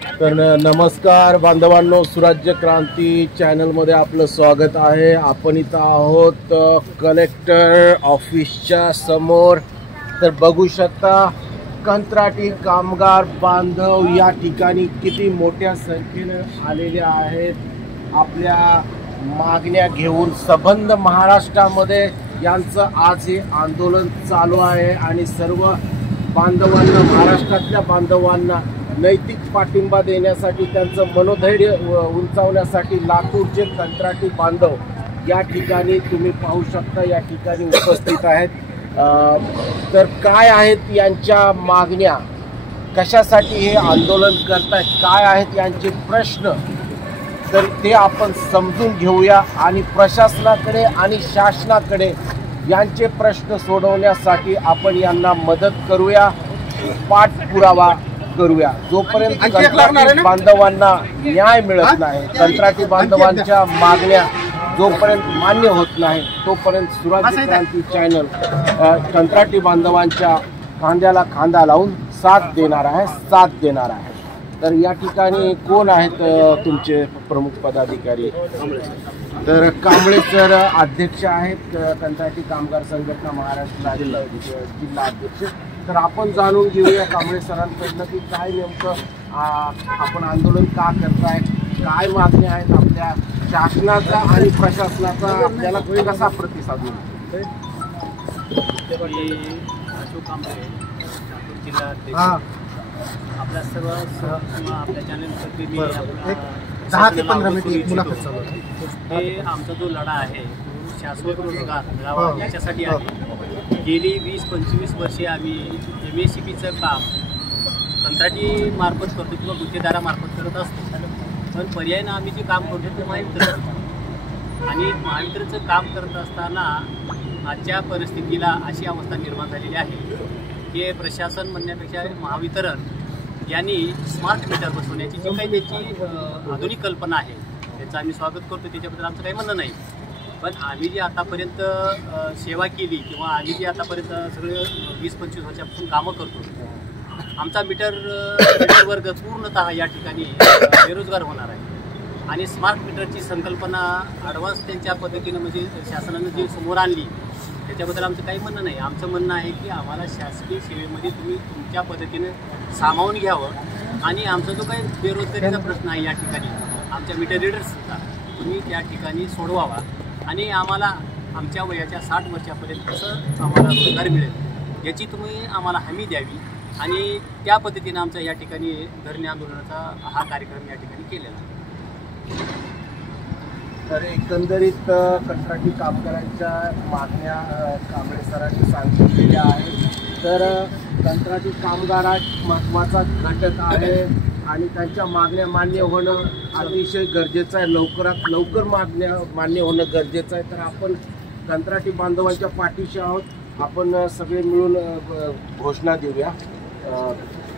तर नमस्कार बांधवांनो, सुराज्य क्रांती चॅनलमध्ये आपलं स्वागत आहे। आपण इथं आहोत कलेक्टर ऑफिसच्या समोर। तर बघू शकता कंत्राटी कामगार बांधव या ठिकाणी किती मोठ्या संख्येने आलेले आहेत आपल्या मागण्या घेऊन। सबंध महाराष्ट्रामध्ये यांचं आज हे आंदोलन चालू आहे आणि सर्व बांधवांना, महाराष्ट्रातल्या बांधवांना नैतिक पाठिंबा देण्यासाठी, त्यांचं मनोधैर्य उंचावण्यासाठी लातूरचे कंत्राटी बांधव या ठिकाणी तुम्ही पाहू शकता या ठिकाणी उपस्थित आहेत। तर काय आहेत यांच्या मागण्या, कशासाठी हे आंदोलन करतायत, काय आहेत यांचे प्रश्न, तर ते आपण समजून घेऊया आणि प्रशासनाकडे आणि शासनाकडे यांचे प्रश्न सोडवण्यासाठी आपण यांना मदत करूया, पाठपुरावा करूया। जोपर्यंत कंत्राटी बांधवांना न्याय मिळत नाही, कंत्राटी बांधवांच्या मागण्या जोपर्यंत मान्य होत नाही, तोपर्यंत सुराज्य क्रांती चॅनल कंत्राटी बांधवांच्या खांद्याला खांदा लावून साथ देणार आहे। तर या ठिकाणी कोण आहेत तुमचे प्रमुख पदाधिकारी? तर कांबळे सर अध्यक्ष आहेत, कंत्राटी कामगार संघटना महाराष्ट्र जिल्हा अध्यक्ष। तर आपण जाणून घेऊया कांबळे सरांकडनं की काय नेमकं आपण आंदोलन का करताय, काय मागण्या आहेत आपल्या, शासनाचा आणि प्रशासनाचा आपल्याला कसा प्रतिसाद मिळतो? आपल्या सर्व आपल्या चॅनलवरती मी 10 ते 15 मिनिट मुलाखत चालू आहे। हे आमचा जो लढा आहे शाश्वत रोजगार मिळावा याच्यासाठी आहे। गेली 20-25 वर्षे आम्ही MSCBचं काम कंत्राटी मार्फत करतो किंवा गुत्तेदारामार्फत करत असतो, पण पर्यायनं आम्ही जे काम करतो ते महावितरण करतो। आणि महावितरणचं काम करत असताना आजच्या परिस्थितीला अशी अवस्था निर्माण झालेली आहे की प्रशासन म्हणण्यापेक्षा महावितरण यांनी स्मार्ट मीटर बसवण्याची जी काही त्याची आधुनिक कल्पना आहे त्याचं आम्ही स्वागत करतो, त्याच्याबद्दल आमचं काही म्हणणं नाही। पण आम्ही जी आतापर्यंत सेवा केली किंवा आम्ही जी आतापर्यंत सगळे 20-25 वर्षापासून कामं करतो, आमचा मीटर वर्ग पूर्णतः या ठिकाणी बेरोजगार होणार आहे। आणि स्मार्ट मीटरची संकल्पना ॲडव्हान्स त्यांच्या पद्धतीनं म्हणजे शासनानं जी समोर आणली त्याच्याबद्दल आमचं काही म्हणणं नाही। आमचं म्हणणं आहे की आम्हाला शासकीय सेवेमध्ये तुम्ही तुमच्या पद्धतीनं सामावून घ्यावं आणि आमचा जो काही बेरोजगारीचा प्रश्न आहे या ठिकाणी आमच्या मीटर रिडर्सचा तुम्ही त्या ठिकाणी सोडवावा आणि आम्हाला आमच्या वयाच्या 60 वर्षापर्यंत कसं आम्हाला रोजगार मिळेल याची तुम्ही आम्हाला हमी द्यावी आणि त्या पद्धतीनं आमचा या ठिकाणी धरणे आंदोलनाचा हा कार्यक्रम या ठिकाणी केलेला आहे। तर एकंदरीत कंत्राटी कामगारांच्या मागण्या कांबळे सरांनी सांगितलेल्या आहेत। तर कंत्राटी कामगार हा महत्त्वाचा घटक आहे आणि त्यांच्या मागण्या मान्य होणं अतिशय गरजेचं आहे, लवकरात लवकर मागण्या मान्य होणं गरजेचं आहे। तर आपण कंत्राटी बांधवांच्या पाठीशी आहोत, आपण सगळे मिळून घोषणा देऊया,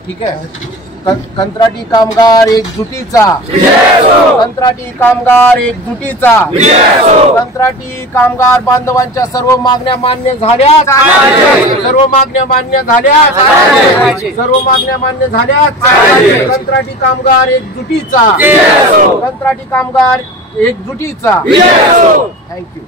ठीक आहे? कंत्राटी कामगार एकजुटीचा, कंत्राटी कामगार एकजुटीचा, कंत्राटी कामगार बांधवांच्या सर्व मागण्या मान्य झाल्याच, सर्व मागण्या मान्य झाल्याच, सर्व मागण्या मान्य झाल्याच, कंत्राटी कामगार एकजुटीचा, कंत्राटी कामगार एकजुटीचा। थँक्यू।